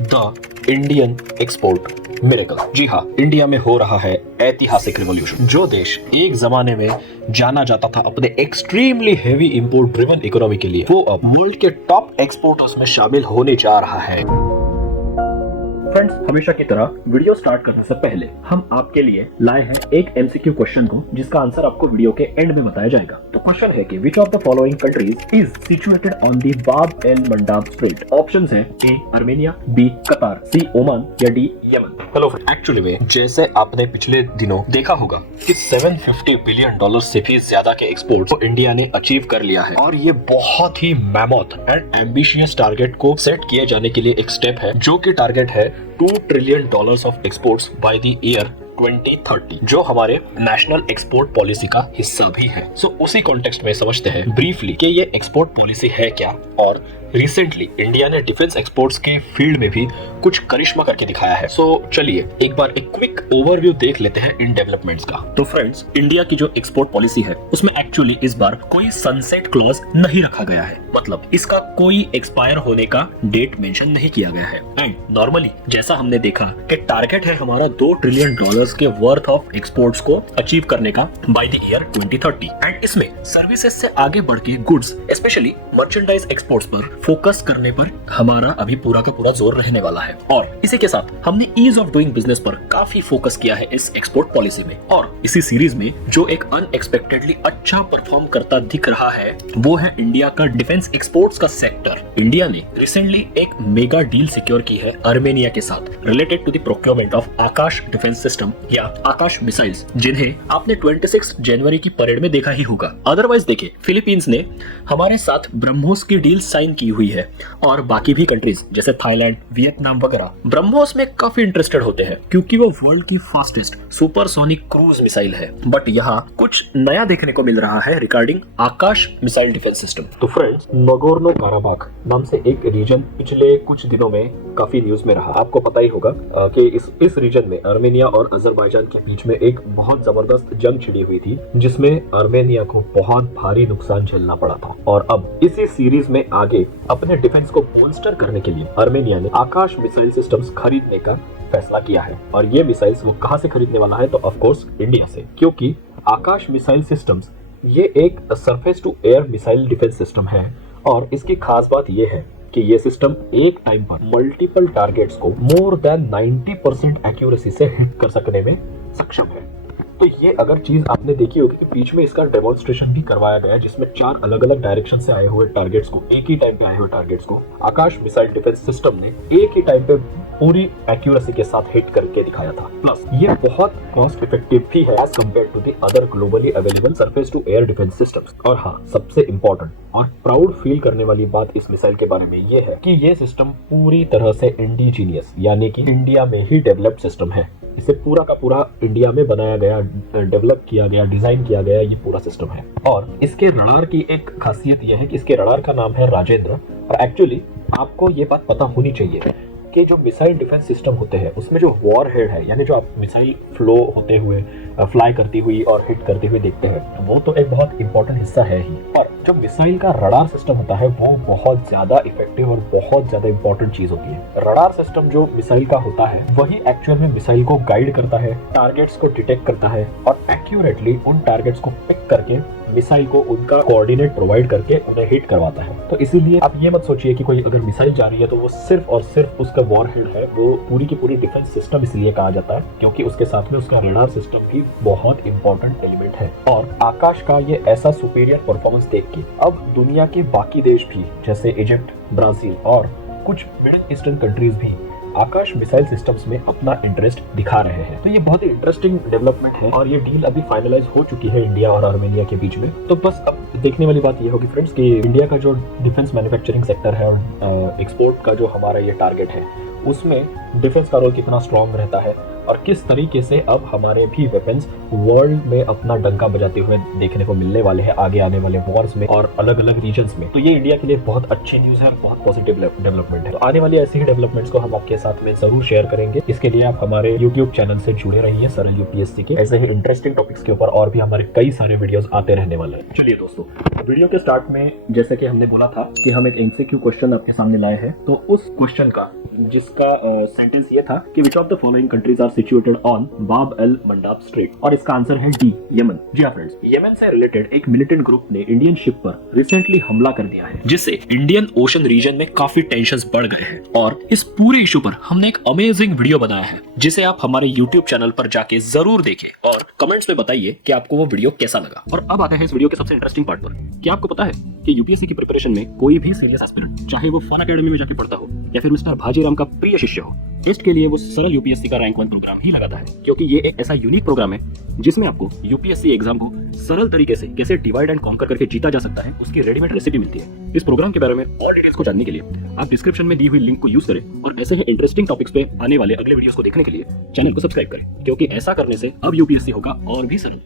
The Indian export miracle. जी हाँ, India में हो रहा है ऐतिहासिक रिवॉल्यूशन। जो देश एक जमाने में जाना जाता था अपने extremely heavy import driven economy के लिए, वो अब वर्ल्ड के टॉप एक्सपोर्टर्स में शामिल होने जा रहा है। फ्रेंड्स, हमेशा की तरह वीडियो स्टार्ट करने से पहले हम आपके लिए लाए हैं एक एमसीक्यू क्वेश्चन को, जिसका आंसर आपको वीडियो के एंड में बताया जाएगा। तो क्वेश्चन है कि which of the following countries is situated on the बाब एल मंडाब स्ट्रेट। ऑप्शंस हैं ए आर्मेनिया, बी कतार, सी ओमान या D Yemen. Hello friend, actually में जैसे आपने पिछले दिनों देखा होगा कि $750 बिलियन से भी ज्यादा के एक्सपोर्ट को इंडिया ने अचीव कर लिया है, और ये बहुत ही मैमोथ एंड एम्बिशियस टारगेट को सेट किए जाने के लिए एक स्टेप है, जो कि टारगेट है $2 trillion of exports by the year 2030, जो हमारे नेशनल एक्सपोर्ट पॉलिसी का हिस्सा भी है। सो उसी कॉन्टेक्स्ट में समझते हैं ब्रीफली कि ये एक्सपोर्ट पॉलिसी है क्या, और रिसेंटली इंडिया ने डिफेंस एक्सपोर्ट्स के फील्ड में भी कुछ करिश्मा करके दिखाया है। सो चलिए एक बार एक क्विक ओवरव्यू देख लेते हैं इन डेवलपमेंट्स का। तो फ्रेंड्स, इंडिया की जो एक्सपोर्ट पॉलिसी है उसमें एक्चुअली इस बार कोई सनसेट क्लॉज नहीं रखा गया है, मतलब इसका कोई एक्सपायर होने का डेट मेंशन नहीं किया गया है। एंड नॉर्मली जैसा हमने देखा कि टारगेट है हमारा $2 ट्रिलियन के वर्थ ऑफ एक्सपोर्ट्स को अचीव करने का बाय द ईयर 2030। एंड इसमें सर्विसेज से आगे बढ़ के गुड्स, स्पेशली मर्चेंडाइज एक्सपोर्ट्स पर फोकस करने पर हमारा अभी पूरा का पूरा जोर रहने वाला है। और इसी के साथ हमने ईज ऑफ डूइंग बिजनेस पर काफी फोकस किया है इस एक्सपोर्ट पॉलिसी में। और इसी सीरीज में जो एक अनएक्सपेक्टेडली अच्छा परफॉर्म करता दिख रहा है वो है इंडिया का डिफेंस एक्सपोर्ट्स का सेक्टर। इंडिया ने रिसेंटली एक मेगा डील सिक्योर की है आर्मेनिया के साथ, related to the procurement of Akash defence system या आकाश मिसाइल्स, जिन्हें आपने 26 जनवरी की परेड में देखा ही होगा। अदरवाइज देखिए, फिलीपींस ने हमारे साथ ब्रह्मोस की डील साइन की हुई है, और बाकी भी कंट्रीज जैसे थाईलैंड, वियतनाम वगैरह ब्रह्मोस में काफी इंटरेस्टेड होते हैं, क्योंकि वो वर्ल्ड की फास्टेस्ट सुपरसोनिक क्रूज मिसाइल है। बट यहाँ कुछ नया देखने को मिल रहा है रिगार्डिंग आकाश मिसाइल डिफेंस सिस्टम। तो फ्रेंड्स, नगोर्नो काराबाख नाम से एक रीजन पिछले कुछ दिनों में काफी न्यूज में रहा। आपको पता ही होगा कि इस रीजन में आर्मेनिया और अजरबैजान के बीच में एक बहुत जबरदस्त जंग छिड़ी हुई थी, जिसमें आर्मेनिया को बहुत भारी नुकसान झेलना पड़ा था। और अब इसी सीरीज में आगे अपने डिफेंस को बोल्स्टर करने के लिए आर्मेनिया ने आकाश मिसाइल सिस्टम्स खरीदने का फैसला किया है। और ये मिसाइल्स वो कहां से खरीदने वाला है, तो ऑफ कोर्स इंडिया से, क्योंकि आकाश मिसाइल सिस्टम्स ये एक surface to air missile defence system है। और इसकी खास बात ये है कि ये सिस्टम एक टाइम पर मल्टीपल टारगेट्स को मोर देन 90% एक्यूरेसी से हिट कर सकने में सक्षम है। तो ये अगर चीज आपने देखी होगी कि बीच में इसका डेमोन्स्ट्रेशन भी करवाया गया, जिसमें 4 अलग अलग डायरेक्शन से आए हुए टारगेट्स को, एक ही टाइम पे आए हुए टारगेट्स को आकाश मिसाइल डिफेंस सिस्टम ने एक ही टाइम पे पूरी एक्यूरेसी के साथ हिट करके दिखाया था। प्लस ये बहुत कॉस्ट इफेक्टिव भी है as compare to the other globally available surface to air defence systems. और हाँ, सबसे इंपॉर्टेंट और प्राउड फील करने वाली बात इस मिसाइल के बारे में ये है कि ये सिस्टम पूरी तरह से इंडिजीनियस, यानी कि इंडिया में ही डेवलप्ड सिस्टम है। इसे पूरा का पूरा इंडिया में बनाया गया, डेवलप किया गया, डिजाइन किया गया ये पूरा सिस्टम है। और इसके रडार की एक खासियत यह है कि इसके रडार का नाम है राजेंद्र। और एक्चुअली आपको ये बात पता होनी चाहिए कि जो मिसाइल डिफेंस सिस्टम होते हैं उसमें जो वॉर हेड है, यानी जो आप मिसाइल फ्लो होते हुए, फ्लाई करती हुई और हिट करते हुए देखते हैं, वो तो एक बहुत इंपॉर्टेंट हिस्सा है ही। और जो मिसाइल का रडार सिस्टम होता है वो बहुत ज्यादा इफेक्टिव और बहुत ज्यादा इंपॉर्टेंट चीज होती है। रडार सिस्टम जो मिसाइल का होता है वही एक्चुअल में मिसाइल को गाइड करता है, टारगेट्स को डिटेक्ट करता है, और एक्यूरेटली उन टारगेट्स को पिक करके मिसाइल को उनका कोऑर्डिनेट प्रोवाइड करके उन्हें हिट करवाता है। तो इसीलिए आप ये मत सोचिए कि कोई अगर मिसाइल जा रही है तो वो सिर्फ और सिर्फ उसका वॉरहेड है। वो पूरी की पूरी डिफेंस सिस्टम इसलिए कहा जाता है क्योंकि उसके साथ में उसका रडार सिस्टम भी बहुत इंपॉर्टेंट एलिमेंट है। और आकाश का ये ऐसा सुपीरियर परफॉर्मेंस देख के अब दुनिया के बाकी देश भी, जैसे इजिप्ट, ब्राजील और कुछ मिडिल ईस्टर्न कंट्रीज भी आकाश मिसाइल सिस्टम्स में अपना इंटरेस्ट दिखा रहे हैं। तो ये बहुत ही इंटरेस्टिंग डेवलपमेंट है, और ये डील अभी फाइनलाइज हो चुकी है इंडिया और आर्मेनिया के बीच में। तो बस अब देखने वाली बात ये होगी फ्रेंड्स कि इंडिया का जो डिफेंस मैन्युफैक्चरिंग सेक्टर है और एक्सपोर्ट का जो हमारा ये टारगेट है, उसमें डिफेंस का रोल कितना स्ट्रॉन्ग रहता है, और किस तरीके से अब हमारे भी वेपन्स वर्ल्ड में अपना डंका बजाते हुए देखने को मिलने वाले हैं आगे आने वाले वॉर्स में और अलग अलग रीजन्स में। तो ये इंडिया के लिए बहुत अच्छी न्यूज है, बहुत पॉजिटिव डेवलपमेंट है। तो आने वाली ऐसी ही डेवलपमेंट्स को हम आपके साथ में जरूर शेयर करेंगे। इसके लिए आप हमारे यूट्यूब चैनल से जुड़े रहिए, सरल यूपीएससी के ऐसे ही इंटरेस्टिंग टॉपिक्स के ऊपर और भी हमारे कई सारे वीडियोस आते रहने वाले हैं। चलिए दोस्तों, वीडियो के स्टार्ट में जैसे कि हमने बोला था कि हम एक एमसीक्यू क्वेश्चन आपके सामने लाए हैं, तो उस क्वेश्चन का जिसका सेंटेंस ये था कि which of the following countries are situated on Bab el Mandeb strait, और इसका आंसर है डी, यमन। जी हाँ फ्रेंड्स, यमन से रिलेटेड एक मिलिटेंट ग्रुप ने इंडियन शिप पर रिसेंटली हमला कर दिया है, जिससे इंडियन ओशन रीजन में काफी टेंशंस बढ़ गए हैं। और इस पूरे इशू पर हमने एक अमेजिंग वीडियो बनाया है, जिसे आप हमारे यूट्यूब चैनल पर जाके जरूर देखें और कमेंट्स में बताइए कि आपको वो वीडियो कैसा लगा। और अब आते हैं इस वीडियो के सबसे इंटरेस्टिंग पार्ट पर। क्या आपको पता है कि यूपीएससी की प्रिपरेशन में कोई भी सीरियस एस्पिरेंट, चाहे वो फन अकेडमी में जाके पढ़ता हो या फिर मिस्टर भाजीराम का प्रिय शिष्य हो, टेस्ट के लिए वो सरल यूपीएससी का रैंक 1 प्रोग्राम ही लगाता है, क्योंकि ये एक ऐसा यूनिक प्रोग्राम है जिसमें आपको यूपीएससी एग्जाम को सरल तरीके से कैसे डिवाइड एंड कॉन्कर करके जीता जा सकता है, उसकी रेडीमेड रेसिपी मिलती है। इस प्रोग्राम के बारे में और डिटेल्स को जानने के लिए आप डिस्क्रिप्शन में दी हुई लिंक को यूज करें और ऐसे ही इंटरेस्टिंग टॉपिक्स पे आने वाले अगले वीडियोस को देखने के लिए चैनल को सब्सक्राइब करें, क्योंकि ऐसा करने से अब यूपीएससी होगा और भी सरल।